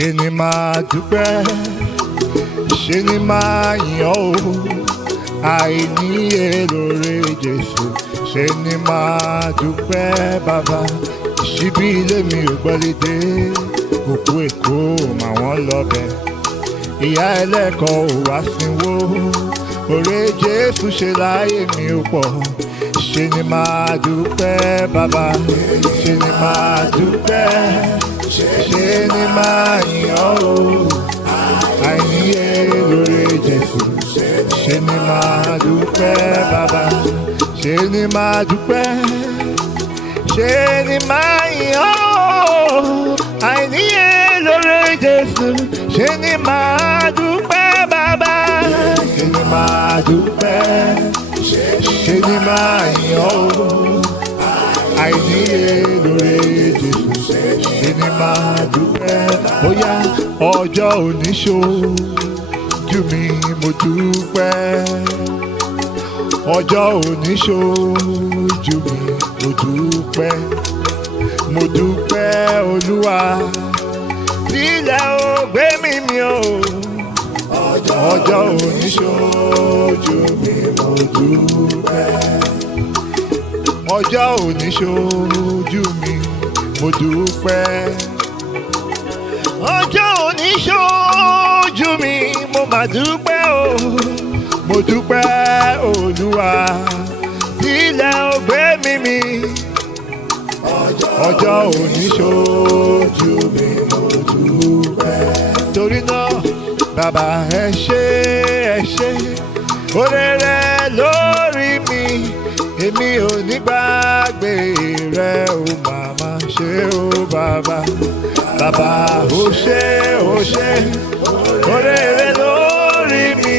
ṣe ni máa dúpẹ́, ṣe ni máa yìn ọ́ o, àìníye lóore Jésù. Ṣe ni máa dúpẹ́ bàbá, ìṣíbí ilé mi ò gbọ́lédé, òkú Èkó mà wọ́n lọ́bẹ̀, ìyá ẹlẹ́kọ̀ọ́ ò wá sínwó, oore Jésù ṣe láyé mi ò pọ̀. Ṣe ni máa dúpẹ́ bàbá, ṣe ni máa dúpẹ́, ṣe ni máa yìn ọ́ o, àìníye lóore Jésù. Ṣe ni máa dúpẹ́ bàbá, ṣe ni máa dúpẹ́, ṣe ni máa yìn ọ́ o, àìníye lóore Jésù. Ṣe ni máa dúpẹ́ bàbá, ṣe ni máa dúpẹ́, ṣe ni máa yìn ọ́ o, àìníye lóore Jésù. Ṣe ni máa dúpẹ́. Bóyá ọjọ́ òní ṣojú mi mo dúpẹ́, ọjọ́ òní ṣojú mi mo dúpẹ́, mo dúpẹ́ Olúwa lílẹ̀ ò gbé mi o. Ọjọ́ òní ṣojú mi mo dúpẹ́, ọjọ́ òní ṣojú mi mo dúpẹ́, ọjọ́ òní ṣojú mi mo mà dúpẹ́ o. Mo dúpẹ́ Olúwa tílẹ̀ ò gbé mi. Ọjọ́ òní ṣojú mi mo dúpẹ́. Torí náà bàbá ẹ ṣé oore rẹ lórí mi, èmi ò ní gbàgbé rẹ o màmá. Ṣé o bàbá, bàbá o ṣé oore rẹ lórí mi,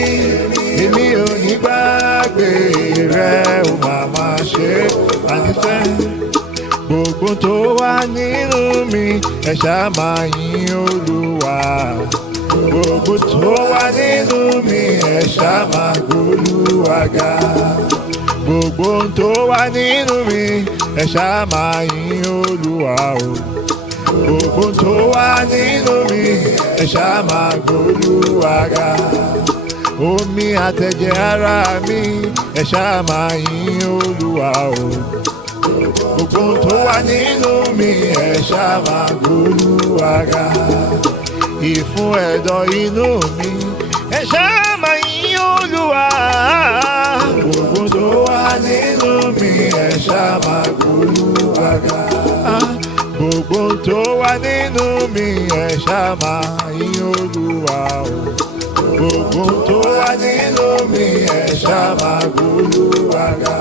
èmi ò ní gbàgbé rẹ o màmá. Ṣé ànífẹ́ gbogbo tó wà nínú mi, ẹ ṣáà máa yìn Olúwa. Gbogbo tó wà nínú mi, ẹ ṣáà máa gbóluwà ga. Gbogbo tó wà nínú mi, ẹ ṣáà máa yìn Olúwa o. Gbogbo tó wà nínú mi, ẹ ṣáà máa gbóluwà ga. Omi àtẹ̀jẹ̀ ara mi, ẹ ṣáà máa yìn Olúwa o. Gbogbo tó wà nínú mi, ẹ ṣáà máa gbóluwà ga. Ìfún ẹ̀dọ̀ inú mi, ẹ ṣáà máa yìn Olúwa. Gbogbo tó wà nínú mi, ẹ ṣáà máa gbóluwà ga. Gbogbo tó wà nínú mi, ẹ ṣáà máa yìn Olúwa o. Gbogbo tó wà nínú mi, ẹ ṣáà máa gbóluwà ga.